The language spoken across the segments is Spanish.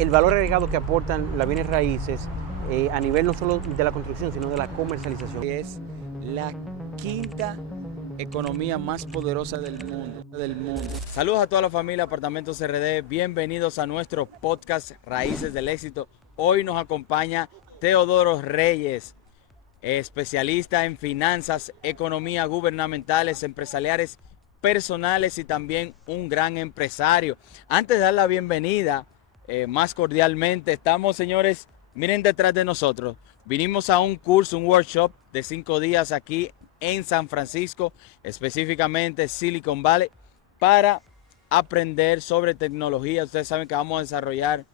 el valor agregado que aportan las bienes raíces a nivel no solo de la construcción, sino de la comercialización. Es la quinta economía más poderosa del mundo. Saludos a toda la familia Apartamentos RD, bienvenidos a nuestro podcast Raíces del Éxito. Hoy nos acompaña Teodoro Reyes, especialista en finanzas, economía gubernamentales, empresariales, personales y también un gran empresario. Antes de dar la bienvenida, más cordialmente, estamos, señores, miren detrás de nosotros. Vinimos a un curso, un workshop de 5 días aquí en San Francisco, específicamente Silicon Valley, para aprender sobre tecnología. Ustedes saben que vamos a desarrollar,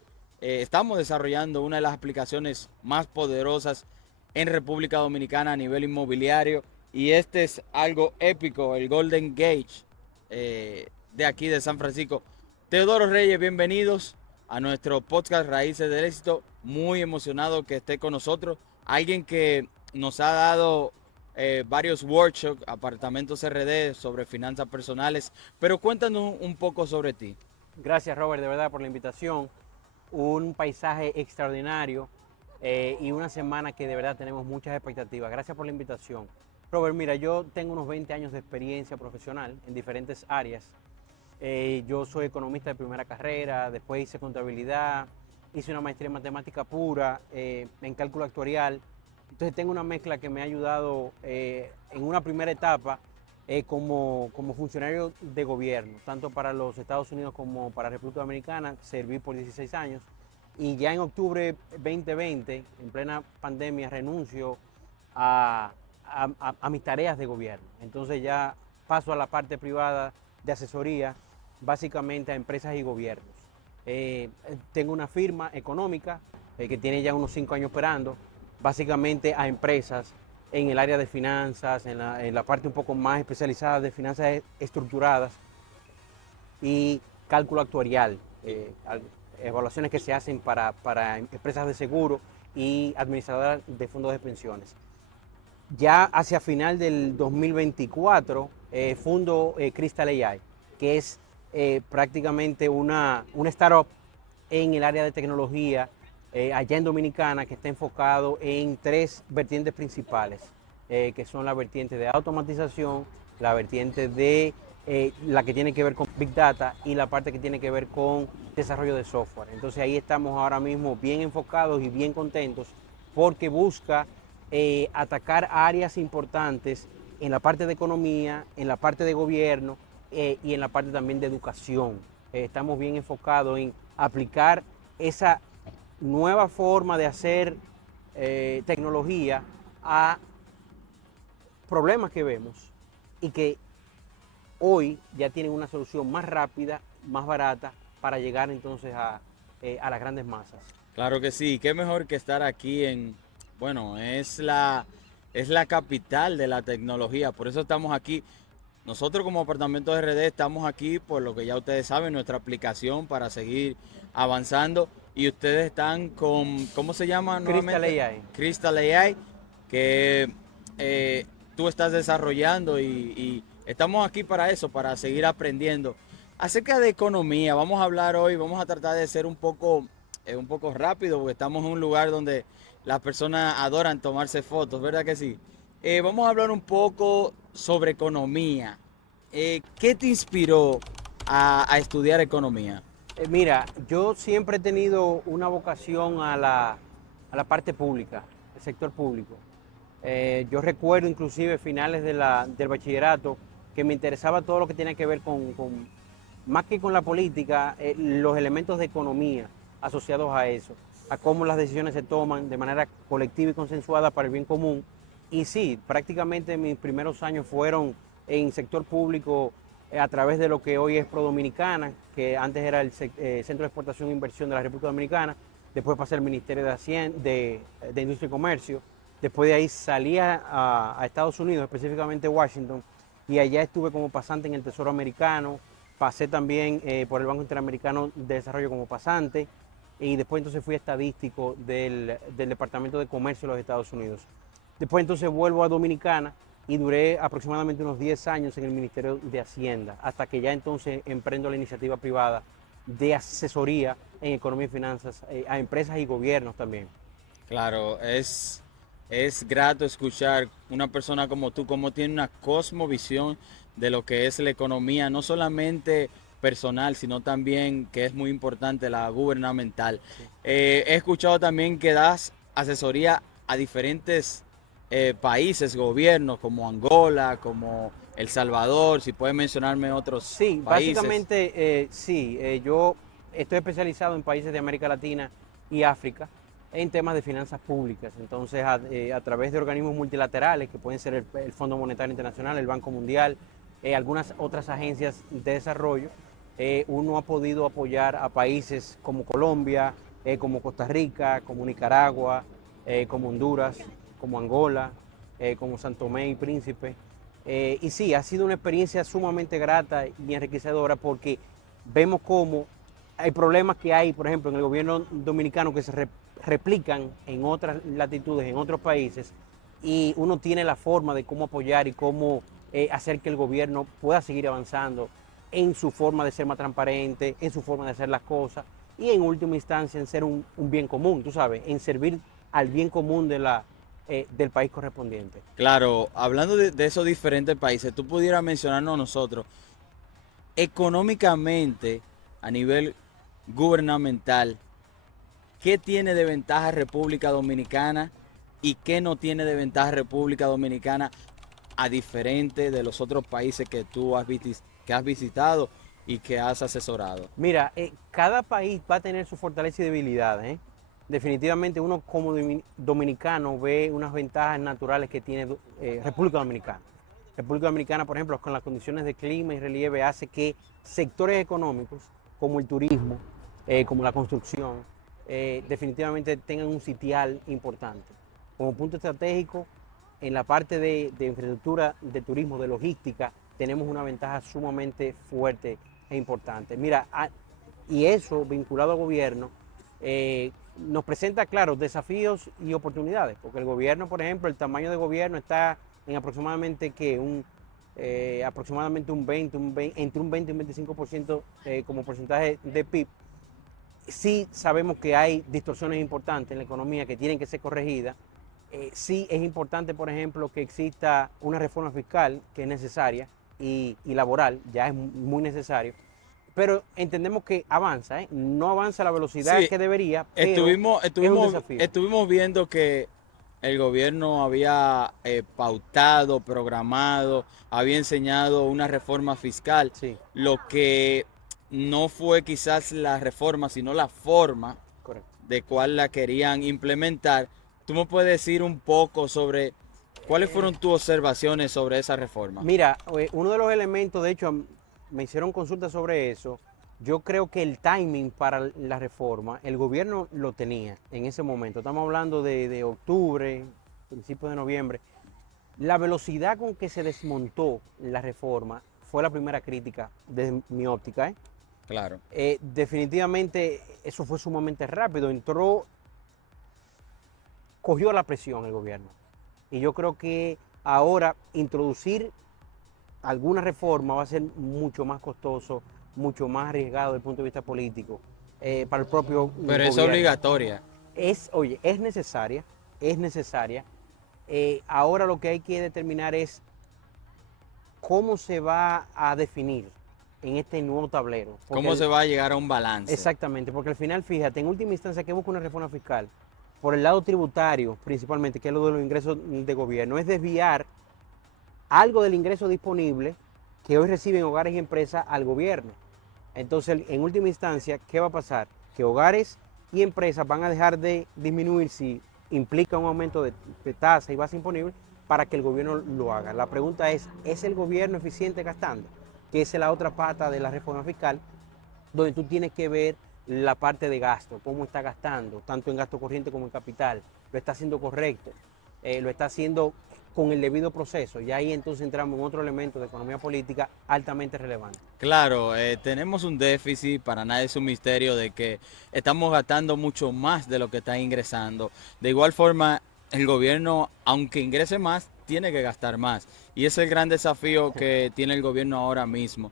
estamos desarrollando una de las aplicaciones más poderosas en República Dominicana a nivel inmobiliario, y este es algo épico, el Golden Gate de aquí de San Francisco. Teodoro Reyes, bienvenidos a nuestro podcast Raíces del Éxito. Muy emocionado que esté con nosotros, alguien que nos ha dado varios workshops, Apartamentos RD, sobre finanzas personales, pero cuéntanos un poco sobre ti. Gracias, Robert, de verdad por la invitación. Un paisaje extraordinario y una semana que de verdad tenemos muchas expectativas. Gracias por la invitación. Robert, mira, yo tengo unos 20 años de experiencia profesional en diferentes áreas. Yo soy economista de primera carrera, después hice contabilidad, hice una maestría en matemática pura, en cálculo actuarial. Entonces tengo una mezcla que me ha ayudado en una primera etapa como funcionario de gobierno, tanto para los Estados Unidos como para República Dominicana. Serví por 16 años y ya en octubre 2020, en plena pandemia, renuncio a mis tareas de gobierno. Entonces ya paso a la parte privada de asesoría, básicamente a empresas y gobiernos. Tengo una firma económica que tiene ya unos 5 años operando, básicamente a empresas en el área de finanzas, en la parte un poco más especializada de finanzas estructuradas y cálculo actuarial, evaluaciones que se hacen para empresas de seguro y administradoras de fondos de pensiones. Ya hacia final del 2024 fundo Crystal AI, que es prácticamente una startup en el área de tecnología allá en Dominicana, que está enfocado en 3 vertientes principales, que son la vertiente de automatización, la vertiente de la que tiene que ver con Big Data y la parte que tiene que ver con desarrollo de software. Entonces ahí estamos ahora mismo bien enfocados y bien contentos porque busca atacar áreas importantes en la parte de economía, en la parte de gobierno y en la parte también de educación. Estamos bien enfocados en aplicar esa nueva forma de hacer tecnología a problemas que vemos y que hoy ya tienen una solución más rápida, más barata para llegar entonces a las grandes masas. Claro que sí, qué mejor que estar aquí bueno, es la capital de la tecnología, por eso estamos aquí. Nosotros como Apartamentos RD estamos aquí por lo que ya ustedes saben, nuestra aplicación para seguir avanzando, y ustedes están con, ¿cómo se llama Crystal nuevamente? AI. Crystal AI, que tú estás desarrollando, y estamos aquí para eso, para seguir aprendiendo acerca de economía. Vamos a hablar hoy, vamos a tratar de ser un poco rápido, porque estamos en un lugar donde las personas adoran tomarse fotos, ¿verdad que sí? Vamos a hablar un poco sobre economía. ¿Qué te inspiró a estudiar economía? Mira, yo siempre he tenido una vocación a la parte pública, el sector público. Yo recuerdo inclusive finales del bachillerato que me interesaba todo lo que tenía que ver más que con la política, los elementos de economía asociados a eso, a cómo las decisiones se toman de manera colectiva y consensuada para el bien común. Y sí, prácticamente mis primeros años fueron en sector público a través de lo que hoy es ProDominicana, que antes era el Centro de Exportación e Inversión de la República Dominicana, después pasé al Ministerio de Industria y Comercio, después de ahí salí a Estados Unidos, específicamente Washington, y allá estuve como pasante en el Tesoro Americano, pasé también por el Banco Interamericano de Desarrollo como pasante, y después entonces fui estadístico del Departamento de Comercio de los Estados Unidos. Después entonces vuelvo a Dominicana y duré aproximadamente unos 10 años en el Ministerio de Hacienda, hasta que ya entonces emprendo la iniciativa privada de asesoría en economía y finanzas a empresas y gobiernos también. Claro, es grato escuchar una persona como tú, cómo tiene una cosmovisión de lo que es la economía, no solamente personal, sino también, que es muy importante, la gubernamental. Sí. He escuchado también que das asesoría a diferentes países, gobiernos, como Angola, como El Salvador, si puedes mencionarme otros Sí, países. básicamente sí. Yo estoy especializado en países de América Latina y África en temas de finanzas públicas. Entonces, a través de organismos multilaterales, que pueden ser el Fondo Monetario Internacional, el Banco Mundial, algunas otras agencias de desarrollo, uno ha podido apoyar a países como Colombia, como Costa Rica, como Nicaragua, como Honduras, como Angola, como Santo Tomé y Príncipe. Y sí, ha sido una experiencia sumamente grata y enriquecedora porque vemos cómo hay problemas que hay, por ejemplo, en el gobierno dominicano que se replican en otras latitudes, en otros países, y uno tiene la forma de cómo apoyar y cómo hacer que el gobierno pueda seguir avanzando en su forma de ser más transparente, en su forma de hacer las cosas y en última instancia en ser un bien común, tú sabes, en servir al bien común del país correspondiente. Claro, hablando de esos diferentes países, tú pudieras mencionarnos a nosotros económicamente, a nivel gubernamental, ¿qué tiene de ventaja República Dominicana y qué no tiene de ventaja República Dominicana a diferente de los otros países que tú que has visitado y que has asesorado? Mira, cada país va a tener su fortaleza y debilidad, ¿eh? Definitivamente uno como dominicano ve unas ventajas naturales que tiene República Dominicana. República Dominicana, por ejemplo, con las condiciones de clima y relieve, hace que sectores económicos como el turismo, como la construcción, definitivamente tengan un sitial importante. Como punto estratégico, en la parte de infraestructura, de turismo, de logística, tenemos una ventaja sumamente fuerte e importante. Mira, y eso vinculado al gobierno, nos presenta, claro, desafíos y oportunidades, porque el gobierno, por ejemplo, el tamaño de gobierno está en aproximadamente aproximadamente entre un 20 y un 25% como porcentaje de PIB. Sí sabemos que hay distorsiones importantes en la economía que tienen que ser corregidas. Sí es importante, por ejemplo, que exista una reforma fiscal que es necesaria y laboral, ya es muy necesario, pero entendemos que avanza, ¿eh? No avanza a la velocidad Sí, que debería, pero es un desafío. estuvimos viendo que el gobierno había pautado, programado, había enseñado una reforma fiscal, Sí, lo que no fue quizás la reforma, sino la forma correcto. de cuál la querían implementar. ¿Tú me puedes decir un poco sobre cuáles fueron tus observaciones sobre esa reforma? Mira, uno de los elementos, de hecho, me hicieron consulta sobre eso. Yo creo que el timing para la reforma, el gobierno lo tenía en ese momento. Estamos hablando de octubre, principios de noviembre. La velocidad con que se desmontó la reforma fue la primera crítica desde mi óptica, ¿eh? Claro. Definitivamente eso fue sumamente rápido. Cogió la presión el gobierno. Y yo creo que ahora introducir alguna reforma va a ser mucho más costoso, mucho más arriesgado desde el punto de vista político para el propio Pero es gobierno. obligatoria. Oye, es necesaria, es necesaria. Ahora lo que hay que determinar es cómo se va a definir en este nuevo tablero. ¿Cómo se va a llegar a un balance? Exactamente, porque al final, fíjate, en última instancia, ¿qué busca una reforma fiscal? Por el lado tributario, principalmente, que es lo de los ingresos de gobierno, es desviar algo del ingreso disponible que hoy reciben hogares y empresas al gobierno. Entonces, en última instancia, ¿qué va a pasar? Que hogares y empresas van a dejar de disminuir si implica un aumento de tasa y base imponible para que el gobierno lo haga. La pregunta ¿es el gobierno eficiente gastando? Que esa es la otra pata de la reforma fiscal, donde tú tienes que ver la parte de gasto, cómo está gastando, tanto en gasto corriente como en capital, lo está haciendo correcto, lo está haciendo con el debido proceso, y ahí entonces entramos en otro elemento de economía política altamente relevante. Claro, tenemos un déficit, para nadie es un misterio de que estamos gastando mucho más de lo que está ingresando. De igual forma, el gobierno, aunque ingrese más, tiene que gastar más. Y ese es el gran desafío que tiene el gobierno ahora mismo.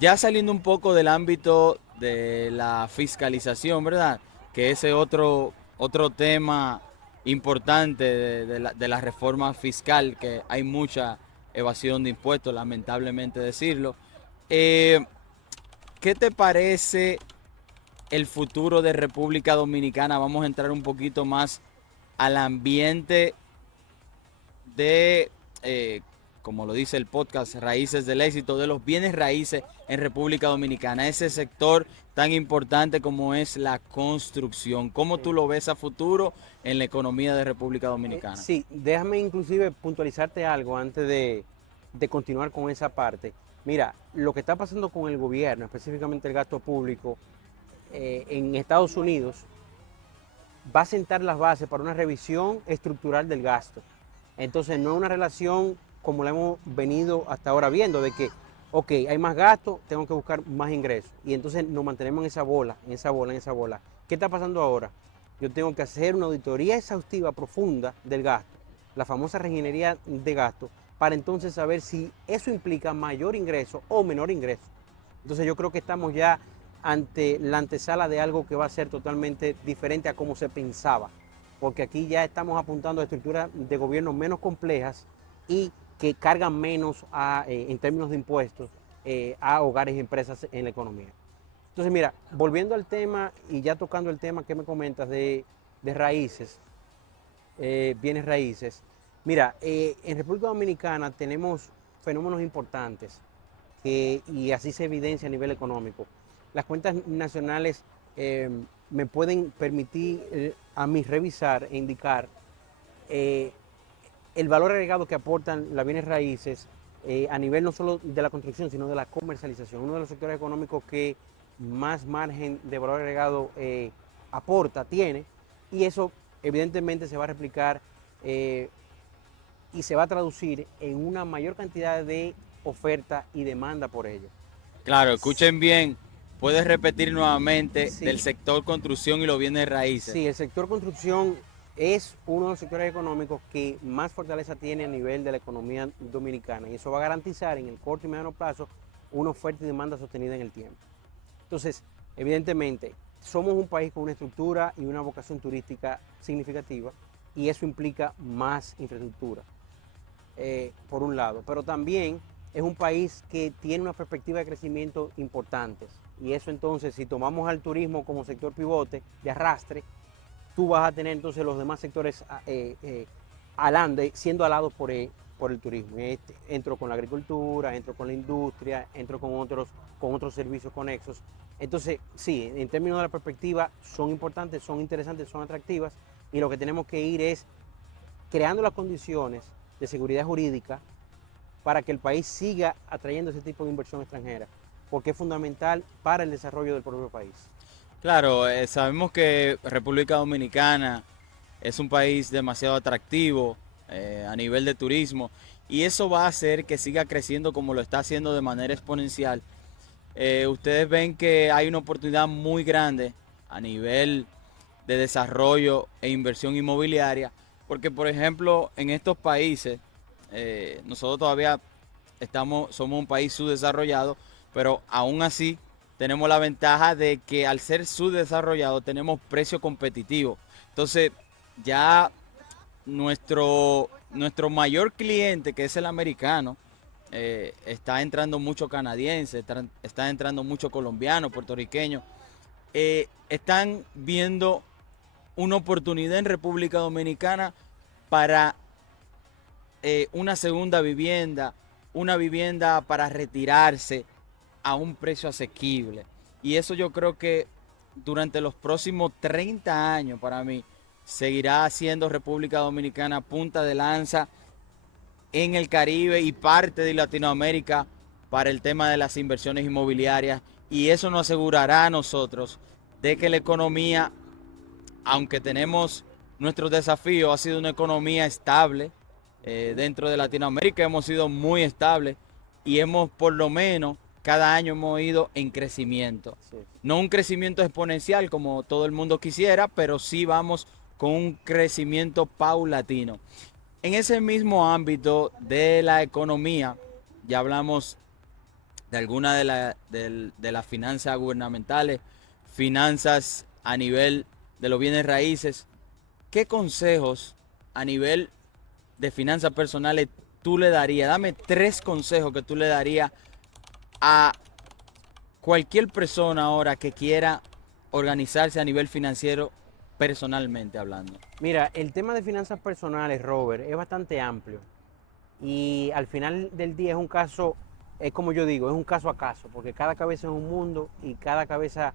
Ya saliendo un poco del ámbito de la fiscalización, ¿verdad? Que ese otro tema importante de la reforma fiscal, que hay mucha evasión de impuestos, lamentablemente decirlo. Eh, ¿Qué te parece el futuro de República Dominicana? Vamos a entrar un poquito más al ambiente de, como lo dice el podcast, Raíces del Éxito, de los bienes raíces en República Dominicana, ese sector tan importante como es la construcción. ¿Cómo tú lo ves a futuro en la economía de República Dominicana? Sí, déjame inclusive puntualizarte algo antes de continuar con esa parte. Mira, lo que está pasando con el gobierno, específicamente el gasto público en Estados Unidos, va a sentar las bases para una revisión estructural del gasto. Entonces no es una relación como la hemos venido hasta ahora viendo, de que, ok, hay más gasto, tengo que buscar más ingresos. Y entonces nos mantenemos en esa bola, en esa bola, en esa bola. ¿Qué está pasando ahora? Yo tengo que hacer una auditoría exhaustiva, profunda del gasto, la famosa reingeniería de gasto, para entonces saber si eso implica mayor ingreso o menor ingreso. Entonces yo creo que estamos ya ante la antesala de algo que va a ser totalmente diferente a como se pensaba, porque aquí ya estamos apuntando a estructuras de gobierno menos complejas y que cargan menos en términos de impuestos a hogares y empresas en la economía. Entonces, mira, volviendo al tema y ya tocando el tema que me comentas de raíces, bienes raíces, mira, en República Dominicana tenemos fenómenos importantes y así se evidencia a nivel económico. Las cuentas nacionales me pueden permitir a mí revisar e indicar el valor agregado que aportan las bienes raíces a nivel no solo de la construcción, sino de la comercialización. Uno de los sectores económicos que más margen de valor agregado aporta, tiene, y eso evidentemente se va a replicar y se va a traducir en una mayor cantidad de oferta y demanda por ello. Claro, escuchen bien, puedes repetir nuevamente del Sí, sector construcción y los bienes raíces. sí, el sector construcción es uno de los sectores económicos que más fortaleza tiene a nivel de la economía dominicana y eso va a garantizar en el corto y mediano plazo una oferta y demanda sostenida en el tiempo. Entonces, evidentemente, somos un país con una estructura y una vocación turística significativa y eso implica más infraestructura, por un lado, pero también es un país que tiene una perspectiva de crecimiento importantes y eso entonces, si tomamos al turismo como sector pivote de arrastre, tú vas a tener entonces los demás sectores siendo alados por el turismo. Entro con la agricultura, entro con la industria, entro con otros servicios conexos. Entonces, sí, en términos de la perspectiva, son importantes, son interesantes, son atractivas y lo que tenemos que ir es creando las condiciones de seguridad jurídica para que el país siga atrayendo ese tipo de inversión extranjera, porque es fundamental para el desarrollo del propio país. Claro, sabemos que República Dominicana es un país demasiado atractivo a nivel de turismo y eso va a hacer que siga creciendo como lo está haciendo de manera exponencial. Ustedes ven que hay una oportunidad muy grande a nivel de desarrollo e inversión inmobiliaria, porque por ejemplo en estos países nosotros todavía somos un país subdesarrollado, pero aún así tenemos la ventaja de que al ser subdesarrollado tenemos precio competitivo. Entonces ya nuestro mayor cliente, que es el americano, está entrando mucho canadiense, está entrando mucho colombiano, puertorriqueño, están viendo una oportunidad en República Dominicana para una segunda vivienda, una vivienda para retirarse a un precio asequible. Y eso yo creo que durante los próximos 30 años para mí seguirá siendo República Dominicana punta de lanza en el Caribe y parte de Latinoamérica para el tema de las inversiones inmobiliarias. Y eso nos asegurará a nosotros de que la economía, aunque tenemos nuestros desafíos, ha sido una economía estable. Dentro de Latinoamérica hemos sido muy estables y hemos por lo menos cada año hemos ido en crecimiento. Sí. No un crecimiento exponencial como todo el mundo quisiera, pero sí vamos con un crecimiento paulatino. En ese mismo ámbito de la economía, ya hablamos de alguna de las finanzas gubernamentales, finanzas a nivel de los bienes raíces, ¿qué consejos a nivel de finanzas personales tú le darías? Dame 3 consejos que tú le darías a cualquier persona ahora que quiera organizarse a nivel financiero personalmente hablando. Mira, el tema de finanzas personales, Robert, es bastante amplio y al final del día es un caso, es como yo digo, es un caso a caso, porque cada cabeza es un mundo y cada cabeza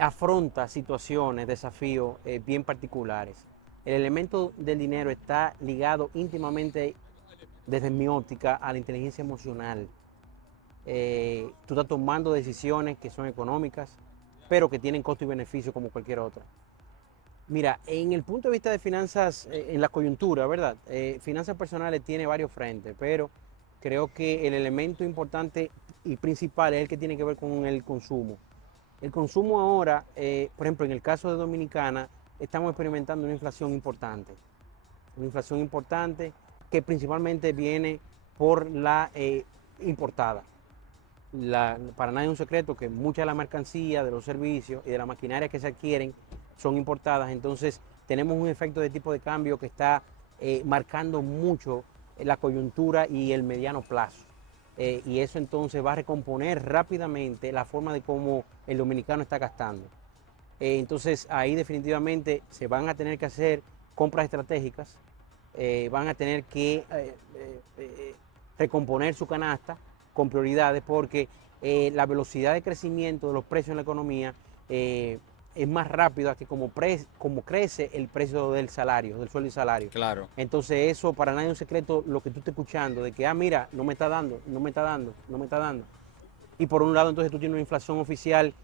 afronta situaciones, desafíos bien particulares. El elemento del dinero está ligado íntimamente, desde mi óptica, a la inteligencia emocional. Tú estás tomando decisiones que son económicas, pero que tienen costo y beneficio como cualquier otra. Mira, en el punto de vista de finanzas, en la coyuntura, ¿verdad? Finanzas personales tiene varios frentes, pero creo que el elemento importante y principal es el que tiene que ver con el consumo. El consumo ahora, por ejemplo, en el caso de Dominicana, estamos experimentando una inflación importante que principalmente viene por la importada. Para nadie es un secreto que mucha de la mercancía, de los servicios y de la maquinaria que se adquieren son importadas, entonces tenemos un efecto de tipo de cambio que está marcando mucho la coyuntura y el mediano plazo. Y eso entonces va a recomponer rápidamente la forma de cómo el dominicano está gastando. Entonces ahí definitivamente se van a tener que hacer compras estratégicas, van a tener que recomponer su canasta con prioridades porque la velocidad de crecimiento de los precios en la economía es más rápida que como crece el precio del salario, del sueldo y salario. Claro. Entonces eso para nadie es un secreto lo que tú estás escuchando, de que, mira, no me está dando, no me está dando, no me está dando. Y por un lado entonces tú tienes una inflación oficial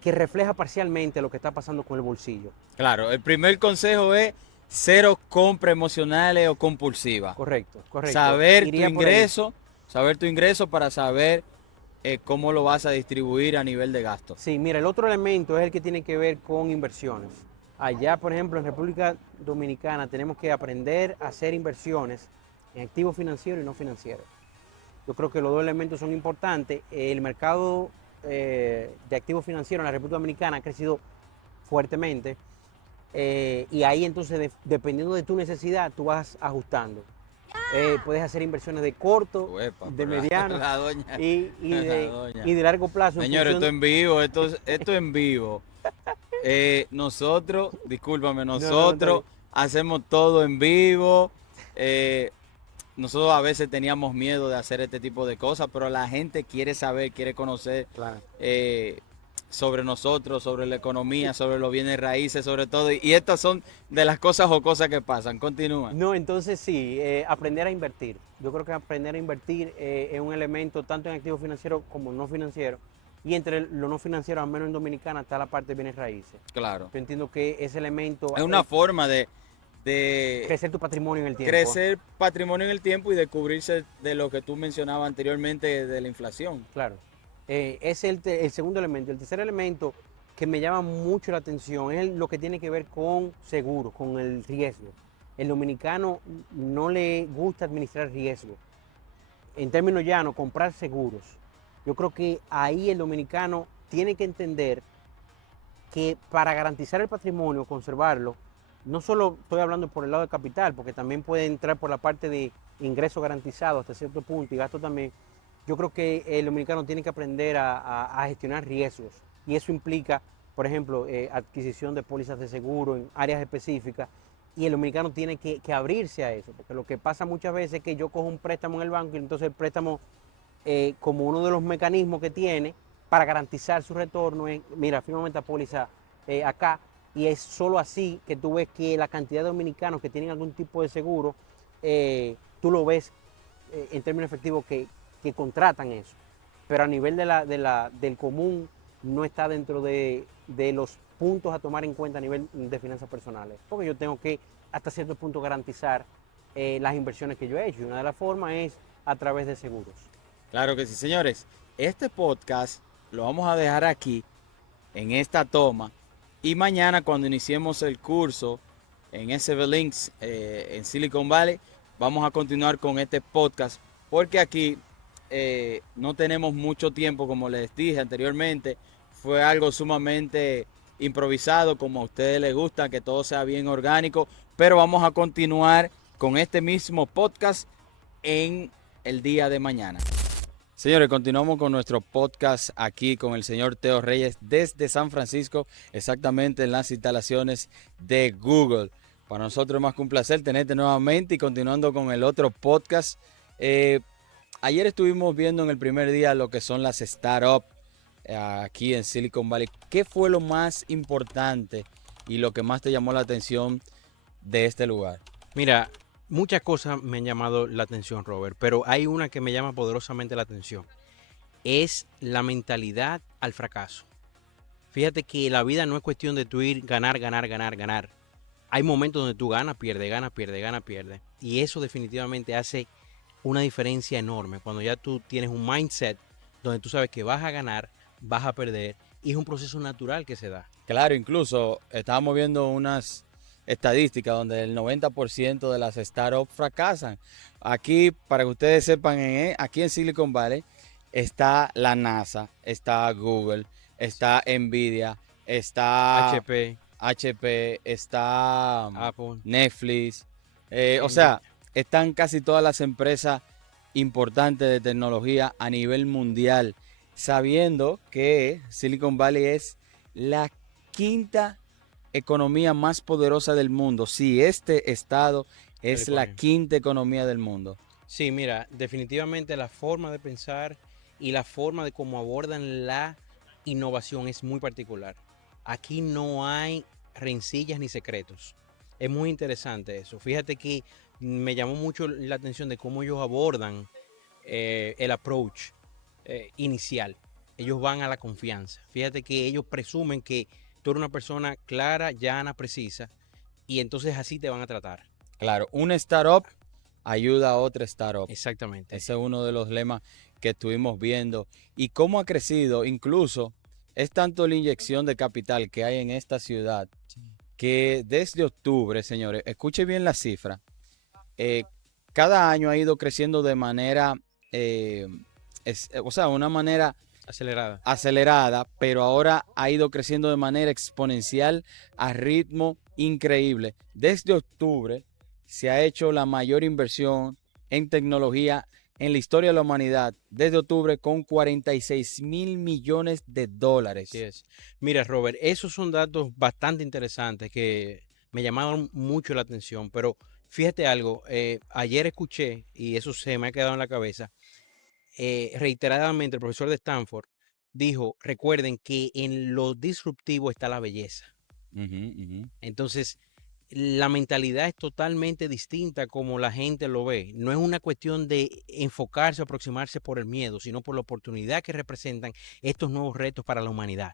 que refleja parcialmente lo que está pasando con el bolsillo. Claro, el primer consejo es cero compras emocionales o compulsivas. Correcto, correcto. Saber tu ingreso para saber cómo lo vas a distribuir a nivel de gasto. Sí, mira, el otro elemento es el que tiene que ver con inversiones. Allá, por ejemplo, en República Dominicana tenemos que aprender a hacer inversiones en activos financieros y no financieros. Yo creo que los dos elementos son importantes. El mercado de activos financieros en la República Dominicana ha crecido fuertemente y ahí entonces, dependiendo de tu necesidad, tú vas ajustando. Puedes hacer inversiones de corto, de mediano y de largo plazo. Señores, esto en vivo, esto en vivo. Nosotros hacemos todo en vivo. Nosotros a veces teníamos miedo de hacer este tipo de cosas, pero la gente quiere saber, quiere conocer sobre nosotros, sobre la economía, sobre los bienes raíces, sobre todo. Y estas son de las cosas jocosas que pasan. Continúa. No, entonces sí, aprender a invertir. Yo creo que aprender a invertir es un elemento tanto en activos financieros como no financieros. Y entre lo no financiero, al menos en Dominicana, está la parte de bienes raíces. Claro. Yo entiendo que ese elemento... Es una forma de crecer tu patrimonio en el tiempo. Crecer patrimonio en el tiempo y de cubrirse de lo que tú mencionabas anteriormente de la inflación. Claro. Es el segundo elemento. El tercer elemento que me llama mucho la atención es lo que tiene que ver con seguros, con el riesgo. El dominicano no le gusta administrar riesgo. En términos llanos, comprar seguros. Yo creo que ahí el dominicano tiene que entender que para garantizar el patrimonio, conservarlo, no solo estoy hablando por el lado del capital, porque también puede entrar por la parte de ingresos garantizados hasta cierto punto y gasto también. Yo creo que el dominicano tiene que aprender a gestionar riesgos y eso implica, por ejemplo, adquisición de pólizas de seguro en áreas específicas y el dominicano tiene que abrirse a eso, porque lo que pasa muchas veces es que yo cojo un préstamo en el banco y entonces el préstamo, como uno de los mecanismos que tiene para garantizar su retorno es, mira, fírmame esta póliza acá y es solo así que tú ves que la cantidad de dominicanos que tienen algún tipo de seguro, tú lo ves en términos efectivos que contratan eso, pero a nivel del común no está dentro de los puntos a tomar en cuenta a nivel de finanzas personales, porque yo tengo que hasta cierto punto garantizar las inversiones que yo he hecho y una de las formas es a través de seguros. Claro que sí, señores. Este podcast lo vamos a dejar aquí en esta toma y mañana cuando iniciemos el curso en SB Links en Silicon Valley vamos a continuar con este podcast porque aquí no tenemos mucho tiempo, como les dije anteriormente. Fue algo sumamente improvisado, como a ustedes les gusta, que todo sea bien orgánico. Pero vamos a continuar con este mismo podcast en el día de mañana. Señores, continuamos con nuestro podcast aquí con el señor Teo Reyes desde San Francisco, exactamente en las instalaciones de Google. Para nosotros es más que un placer tenerte nuevamente y continuando con el otro podcast. Ayer estuvimos viendo en el primer día lo que son las startups aquí en Silicon Valley. ¿Qué fue lo más importante y lo que más te llamó la atención de este lugar? Mira, muchas cosas me han llamado la atención, Robert, pero hay una que me llama poderosamente la atención. Es la mentalidad al fracaso. Fíjate que la vida no es cuestión de tú ir ganar, ganar, ganar, ganar. Hay momentos donde tú ganas, pierdes, ganas, pierdes, ganas, pierdes. Y eso definitivamente hace una diferencia enorme. Cuando ya tú tienes un mindset donde tú sabes que vas a ganar, vas a perder. Y es un proceso natural que se da. Claro, incluso estábamos viendo unas estadísticas donde el 90% de las startups fracasan. Aquí, para que ustedes sepan, aquí en Silicon Valley está la NASA, está Google, está Nvidia, está HP, está Apple, Netflix. O Nvidia. sea, están casi todas las empresas importantes de tecnología a nivel mundial, sabiendo que Silicon Valley es la quinta economía más poderosa del mundo. Sí, este estado es la California. quinta economía del mundo. Sí, mira, definitivamente la forma de pensar y la forma de cómo abordan la innovación es muy particular. Aquí no hay rencillas ni secretos. Es muy interesante eso. Fíjate que me llamó mucho la atención de cómo ellos abordan el approach inicial. Ellos van a la confianza. Fíjate que ellos presumen que tú eres una persona clara, llana, precisa, y entonces así te van a tratar. Claro, una startup ayuda a otra startup. Exactamente. Ese es uno de los lemas que estuvimos viendo. Y cómo ha crecido, incluso es tanto la inyección de capital que hay en esta ciudad, que desde octubre, señores, escuche bien la cifra, cada año ha ido creciendo de manera, o sea, una manera Acelerada. acelerada, pero ahora ha ido creciendo de manera exponencial a ritmo increíble. Desde octubre se ha hecho la mayor inversión en tecnología en la historia de la humanidad, desde octubre, con 46 mil millones de dólares. Así es. Mira, Robert, esos son datos bastante interesantes que me llamaron mucho la atención, pero fíjate algo, ayer escuché, y eso se me ha quedado en la cabeza, reiteradamente el profesor de Stanford dijo, recuerden que en lo disruptivo está la belleza. Entonces, la mentalidad es totalmente distinta como la gente lo ve. No es una cuestión de enfocarse o aproximarse por el miedo, sino por la oportunidad que representan estos nuevos retos para la humanidad.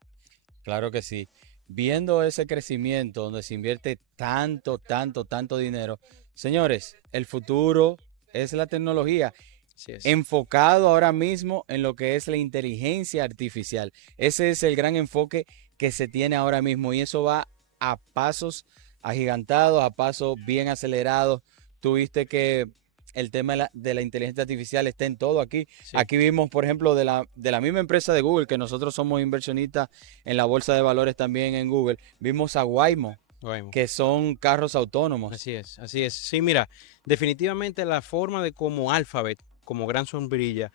Claro que sí. Viendo ese crecimiento donde se invierte tanto, tanto, tanto dinero, señores, el futuro es la tecnología, Así es. enfocado ahora mismo en lo que es la inteligencia artificial. Ese es el gran enfoque que se tiene ahora mismo y eso va a pasos agigantados, a pasos bien acelerados. Tuviste que el tema de la inteligencia artificial está en todo aquí. Sí. Aquí vimos, por ejemplo, de la misma empresa de Google, que nosotros somos inversionistas en la bolsa de valores también en Google, vimos a Waymo, Bueno, que son carros autónomos. así es, así es. Sí, mira, definitivamente la forma de cómo Alphabet, como gran sombrilla,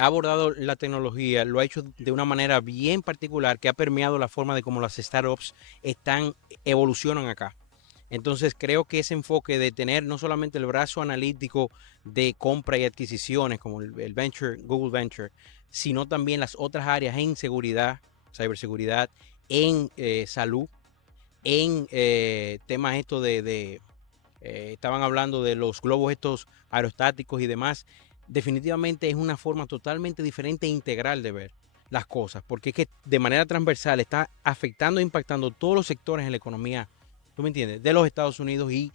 ha abordado la tecnología, lo ha hecho de una manera bien particular que ha permeado la forma de cómo las startups evolucionan acá. Entonces creo que ese enfoque de tener no solamente el brazo analítico de compra y adquisiciones como el Venture, Google Venture, sino también las otras áreas en seguridad, ciberseguridad, en salud, en temas estos estaban hablando de los globos estos aerostáticos y demás. Definitivamente es una forma totalmente diferente e integral de ver las cosas, porque es que de manera transversal está afectando e impactando todos los sectores en la economía, ¿tú me entiendes?, de los Estados Unidos, y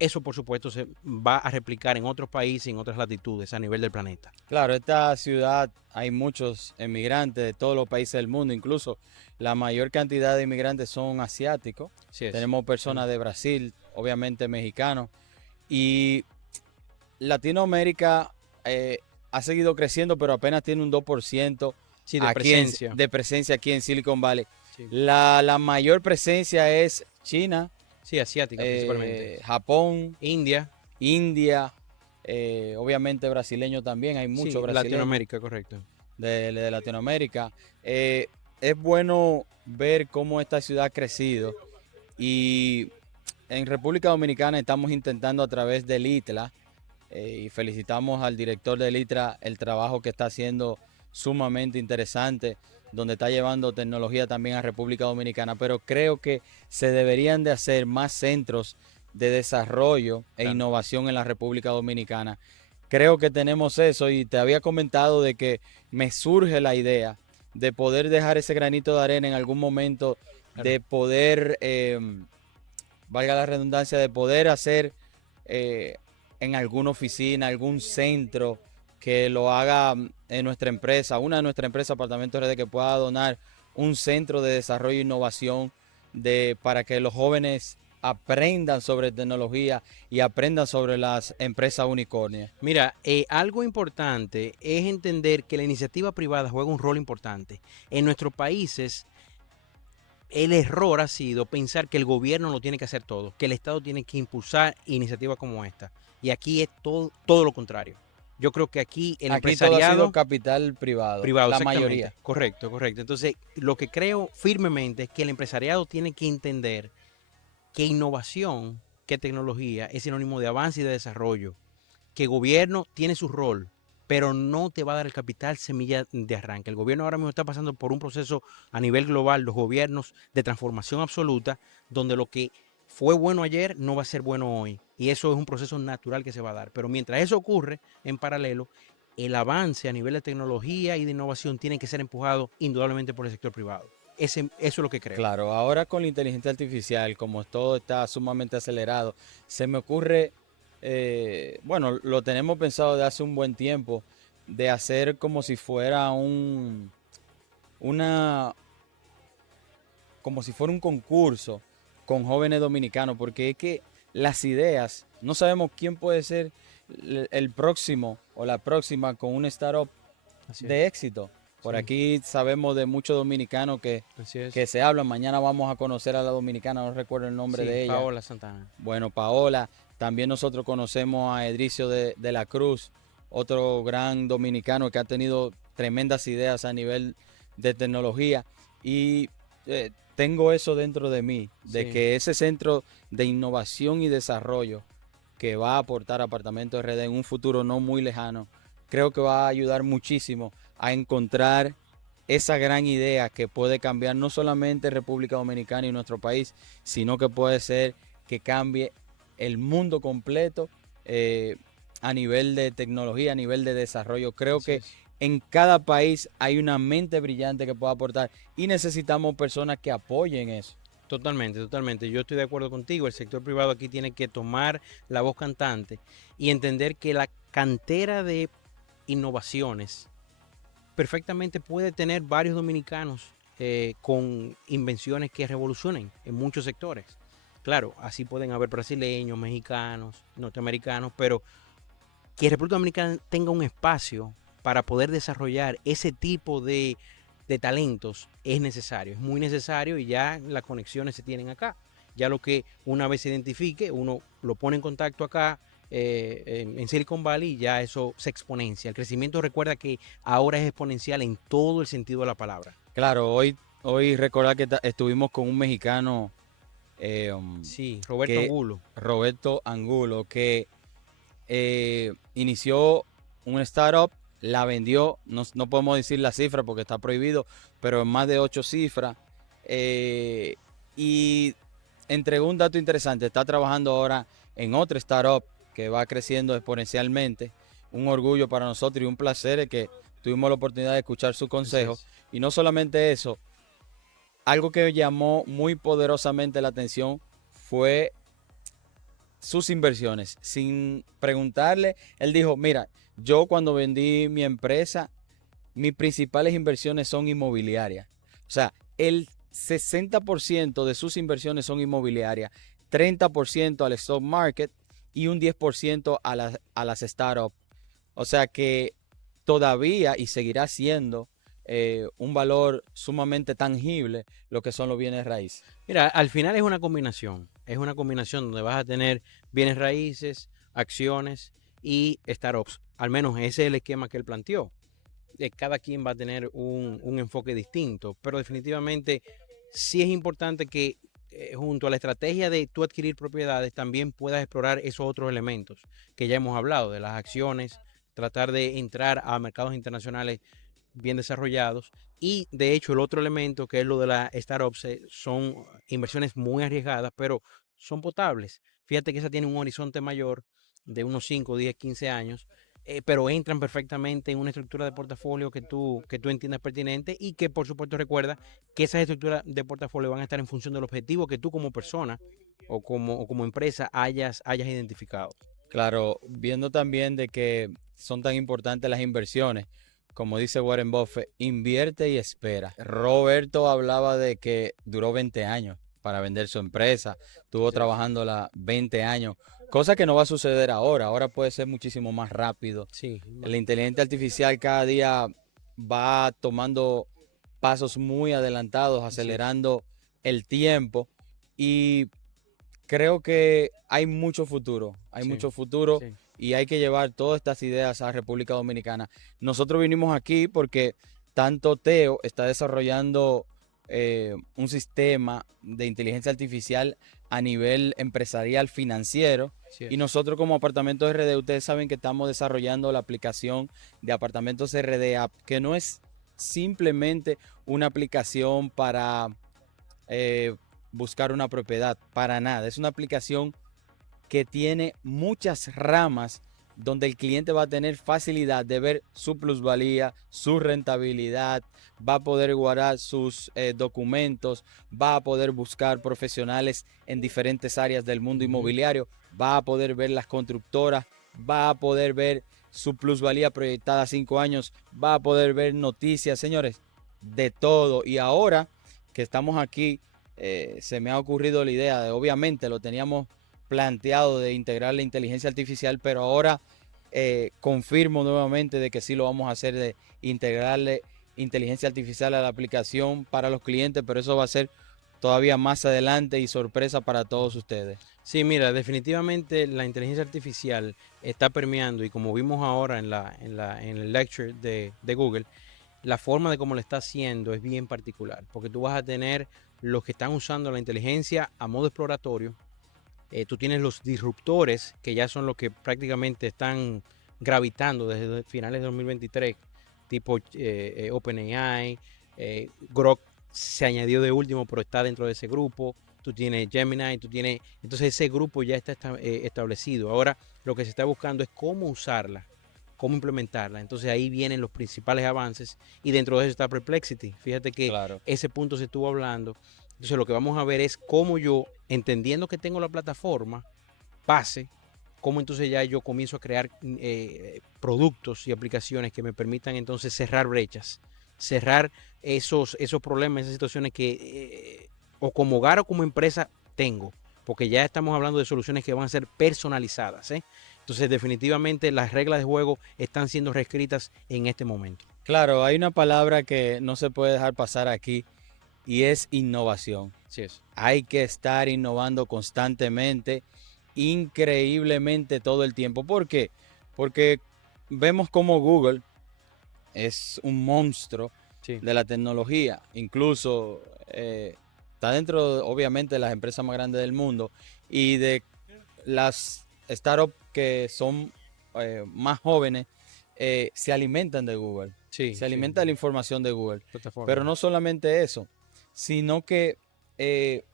eso por supuesto se va a replicar en otros países y en otras latitudes a nivel del planeta. Claro, esta ciudad hay muchos emigrantes de todos los países del mundo, incluso la mayor cantidad de inmigrantes son asiáticos. Así es. Tenemos personas de Brasil, obviamente mexicanos, y Latinoamérica ha seguido creciendo, pero apenas tiene un 2% Sí, de aquí presencia. de presencia aquí en Silicon Valley. Sí, La mayor presencia es China, sí, asiática principalmente. Japón, India, India, obviamente brasileño también, hay muchos sí, brasileños Latinoamérica, correcto. de Latinoamérica. Es bueno ver cómo esta ciudad ha crecido y en República Dominicana estamos intentando a través del ITLA, y felicitamos al director del ITRA el trabajo que está haciendo sumamente interesante, donde está llevando tecnología también a República Dominicana, pero creo que se deberían de hacer más centros de desarrollo e Claro. innovación en la República Dominicana. Creo que tenemos eso y te había comentado de que me surge la idea de poder dejar ese granito de arena en algún momento, Claro. de poder, valga la redundancia, de poder hacer en alguna oficina, algún centro que lo haga en nuestra empresa, una de nuestras empresas, Apartamento RD, que pueda donar un centro de desarrollo e innovación para que los jóvenes aprendan sobre tecnología y aprendan sobre las empresas unicornias. Mira, algo importante es entender que la iniciativa privada juega un rol importante. En nuestros países, el error ha sido pensar que el gobierno lo tiene que hacer todo, que el Estado tiene que impulsar iniciativas como esta. Y aquí es todo lo contrario. Yo creo que aquí el Aquí todo ha sido empresariado capital privado, privado, la exactamente, mayoría. correcto, correcto. Entonces, lo que creo firmemente es que el empresariado tiene que entender que innovación, que tecnología es sinónimo de avance y de desarrollo, que el gobierno tiene su rol, pero no te va a dar el capital semilla de arranque. El gobierno ahora mismo está pasando por un proceso a nivel global, los gobiernos de transformación absoluta, donde lo que fue bueno ayer no va a ser bueno hoy. Y eso es un proceso natural que se va a dar. Pero mientras eso ocurre, en paralelo, el avance a nivel de tecnología y de innovación tiene que ser empujado indudablemente por el sector privado. Eso es lo que creo. Claro, ahora con la inteligencia artificial, como todo está sumamente acelerado, se me ocurre, bueno, lo tenemos pensado de hace un buen tiempo, de hacer como si fuera una, como si fuera un concurso con jóvenes dominicanos, porque es que las ideas, no sabemos quién puede ser el próximo o la próxima con una startup Así es. de éxito. Por Sí, aquí sabemos de muchos dominicanos así es. que se hablan. Mañana vamos a conocer a la dominicana, no recuerdo el nombre Sí, de ella. Paola Santana. Bueno, Paola. También nosotros conocemos a Edricio de la Cruz, otro gran dominicano que ha tenido tremendas ideas a nivel de tecnología. Y tengo eso dentro de mí, de Sí. que ese centro de innovación y desarrollo que va a aportar Apartamento RD en un futuro no muy lejano, creo que va a ayudar muchísimo a encontrar esa gran idea que puede cambiar no solamente República Dominicana y nuestro país, sino que puede ser que cambie el mundo completo, a nivel de tecnología, a nivel de desarrollo. Creo Así que es. en cada país hay una mente brillante que pueda aportar y necesitamos personas que apoyen eso. Totalmente, totalmente. Yo estoy de acuerdo contigo. El sector privado aquí tiene que tomar la voz cantante y entender que la cantera de innovaciones perfectamente puede tener varios dominicanos con invenciones que revolucionen en muchos sectores. Claro, así pueden haber brasileños, mexicanos, norteamericanos, pero que República Dominicana tenga un espacio para poder desarrollar ese tipo de talentos es necesario, es muy necesario y ya las conexiones se tienen acá. Ya lo que una vez se identifique, uno lo pone en contacto acá en Silicon Valley y ya eso se exponencia. El crecimiento recuerda que ahora es exponencial en todo el sentido de la palabra. Claro, hoy recordar que estuvimos con un mexicano, Sí, Roberto que Angulo. Roberto Angulo, que inició un startup, la vendió, no podemos decir la cifra porque está prohibido, pero en más de 8 cifras. Y entregó un dato interesante, está trabajando ahora en otra startup que va creciendo exponencialmente. Un orgullo para nosotros y un placer que tuvimos la oportunidad de escuchar su consejo. Y no solamente eso, algo que llamó muy poderosamente la atención fue sus inversiones. Sin preguntarle, él dijo, mira, yo cuando vendí mi empresa, mis principales inversiones son inmobiliarias. O sea, el 60% de sus inversiones son inmobiliarias, 30% al stock market y un 10% a las startups. O sea que todavía y seguirá siendo un valor sumamente tangible lo que son los bienes raíces. Mira, al final es una combinación donde vas a tener bienes raíces, acciones y startups. Al menos ese es el esquema que él planteó. Cada quien va a tener un enfoque distinto, pero definitivamente sí es importante que junto a la estrategia de tú adquirir propiedades también puedas explorar esos otros elementos que ya hemos hablado, de las acciones, tratar de entrar a mercados internacionales bien desarrollados. Y de hecho el otro elemento que es lo de las startups son inversiones muy arriesgadas, pero son potables. Fíjate que esa tiene un horizonte mayor de unos 5, 10, 15 años, pero entran perfectamente en una estructura de portafolio que tú entiendas pertinente y que por supuesto recuerda que esas estructuras de portafolio van a estar en función del objetivo que tú como persona o como empresa hayas identificado. Claro, viendo también de que son tan importantes las inversiones, como dice Warren Buffett, invierte y espera. Roberto hablaba de que duró 20 años para vender su empresa, estuvo Sí, trabajándola 20 años, cosa que no va a suceder ahora, ahora puede ser muchísimo más rápido. sí, La inteligencia artificial cada día va tomando pasos muy adelantados, sí, acelerando el tiempo y creo que hay sí, mucho futuro sí, y hay que llevar todas estas ideas a República Dominicana. Nosotros vinimos aquí porque tanto Teo está desarrollando un sistema de inteligencia artificial a nivel empresarial financiero así y es. nosotros como Apartamentos RD, ustedes saben que estamos desarrollando la aplicación de Apartamentos RD App, que no es simplemente una aplicación para eh, buscar una propiedad, para nada. Es una aplicación que tiene muchas ramas donde el cliente va a tener facilidad de ver su plusvalía, su rentabilidad, va a poder guardar sus documentos, va a poder buscar profesionales en diferentes áreas del mundo Ujú. inmobiliario, va a poder ver las constructoras, va a poder ver su plusvalía proyectada a 5 años, va a poder ver noticias, señores, de todo. Y ahora que estamos aquí, se me ha ocurrido la idea de, obviamente lo teníamos planteado de integrar la inteligencia artificial, pero ahora confirmo nuevamente de que sí lo vamos a hacer, de integrarle inteligencia artificial a la aplicación para los clientes, pero eso va a ser todavía más adelante y sorpresa para todos ustedes. Sí, mira, definitivamente la inteligencia artificial está permeando y como vimos ahora en el lecture de Google, la forma de cómo lo está haciendo es bien particular, porque tú vas a tener los que están usando la inteligencia a modo exploratorio, tú tienes los disruptores, que ya son los que prácticamente están gravitando desde finales de 2023, tipo OpenAI, Grok se añadió de último, pero está dentro de ese grupo. Tú tienes Gemini, entonces ese grupo ya está establecido. Ahora lo que se está buscando es cómo usarla, cómo implementarla. Entonces ahí vienen los principales avances y dentro de eso está Perplexity. Fíjate que Claro. ese punto se estuvo hablando. Entonces lo que vamos a ver es cómo yo, entendiendo que tengo la plataforma base, cómo entonces ya yo comienzo a crear productos y aplicaciones que me permitan entonces cerrar brechas, cerrar esos problemas, esas situaciones que o como hogar o como empresa tengo, porque ya estamos hablando de soluciones que van a ser personalizadas. Entonces definitivamente las reglas de juego están siendo reescritas en este momento. Claro, hay una palabra que no se puede dejar pasar aquí y es innovación. Así es. Hay que estar innovando constantemente, increíblemente todo el tiempo. ¿Por qué? Porque vemos como Google es un monstruo Sí. de la tecnología. Incluso está dentro, obviamente, de las empresas más grandes del mundo y de las startups que son más jóvenes se alimentan de Google. Sí, Se sí. alimenta de la información de Google. Plataforma. Pero no solamente eso, sino que eh,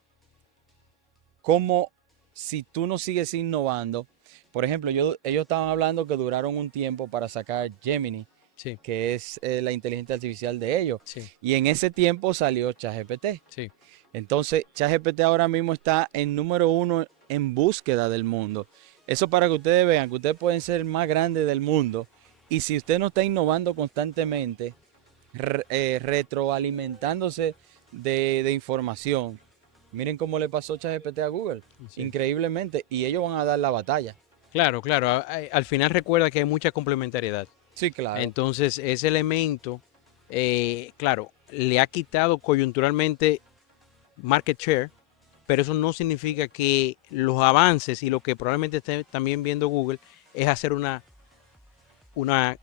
como si tú no sigues innovando, por ejemplo, ellos estaban hablando que duraron un tiempo para sacar Gemini, Sí, que es la inteligencia artificial de ellos. sí, Y en ese tiempo salió ChatGPT. sí. Entonces, ChatGPT ahora mismo está en número 1 en búsqueda del mundo. Eso para que ustedes vean que ustedes pueden ser más grandes del mundo. Y si usted no está innovando constantemente, retroalimentándose de información, miren cómo le pasó ChatGPT a Google. Sí. Increíblemente. Y ellos van a dar la batalla. Claro, claro. Al final recuerda que hay mucha complementariedad. Sí, claro. Entonces, ese elemento, claro, le ha quitado coyunturalmente market share, pero eso no significa que los avances y lo que probablemente esté también viendo Google es hacer una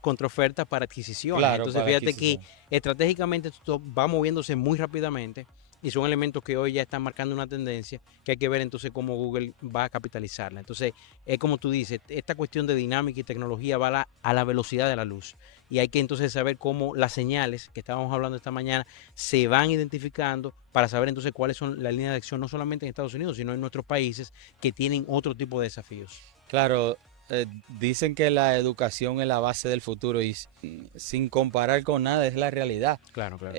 contraoferta para adquisiciones. Claro, Entonces, para la fíjate que adquisición. estratégicamente esto va moviéndose muy rápidamente y son elementos que hoy ya están marcando una tendencia que hay que ver entonces cómo Google va a capitalizarla. Entonces, es como tú dices, esta cuestión de dinámica y tecnología va a la velocidad de la luz y hay que entonces saber cómo las señales que estábamos hablando esta mañana se van identificando para saber entonces cuáles son las líneas de acción, no solamente en Estados Unidos, sino en nuestros países que tienen otro tipo de desafíos. Claro, dicen que la educación es la base del futuro y sin comparar con nada es la realidad. Claro, claro.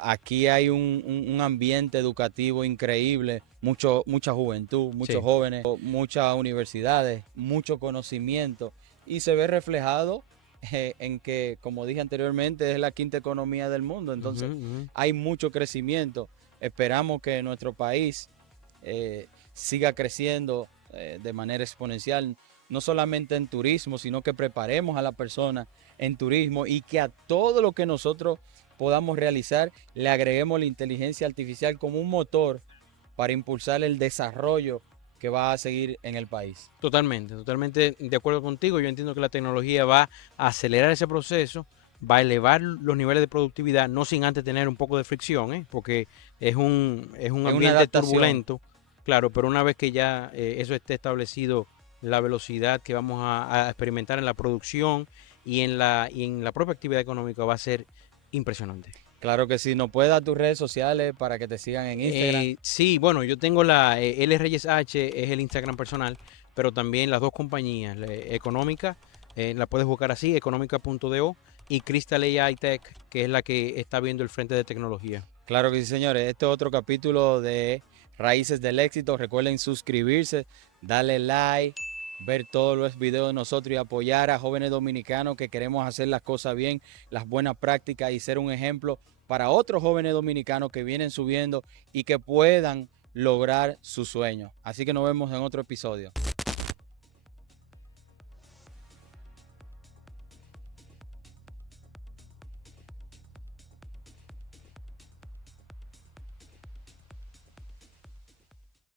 Aquí hay un ambiente educativo increíble, mucha juventud, muchos Sí. jóvenes, muchas universidades, mucho conocimiento y se ve reflejado en que, como dije anteriormente, es la quinta economía del mundo, entonces hay mucho crecimiento. Esperamos que nuestro país siga creciendo de manera exponencial, no solamente en turismo, sino que preparemos a la persona en turismo y que a todo lo que nosotros podamos realizar le agreguemos la inteligencia artificial como un motor para impulsar el desarrollo que va a seguir en el país. Totalmente de acuerdo contigo. Yo entiendo que la tecnología va a acelerar ese proceso, va a elevar los niveles de productividad, no sin antes tener un poco de fricción, porque es un Es una ambiente adaptación. turbulento, claro, pero una vez que ya eso esté establecido, la velocidad que vamos a experimentar en la producción y en la propia actividad económica va a ser impresionante. Claro que sí, nos puedes dar tus redes sociales para que te sigan en Instagram. Sí, bueno, yo tengo la L Reyes H, es el Instagram personal, pero también las dos compañías, Económica, la puedes buscar así, económica.do, y Crystal AI Tech, que es la que está viendo el frente de tecnología. Claro que sí, señores. Este es otro capítulo de Raíces del Éxito. Recuerden suscribirse, darle like, ver todos los videos de nosotros y apoyar a jóvenes dominicanos que queremos hacer las cosas bien, las buenas prácticas y ser un ejemplo para otros jóvenes dominicanos que vienen subiendo y que puedan lograr sus sueños. Así que nos vemos en otro episodio.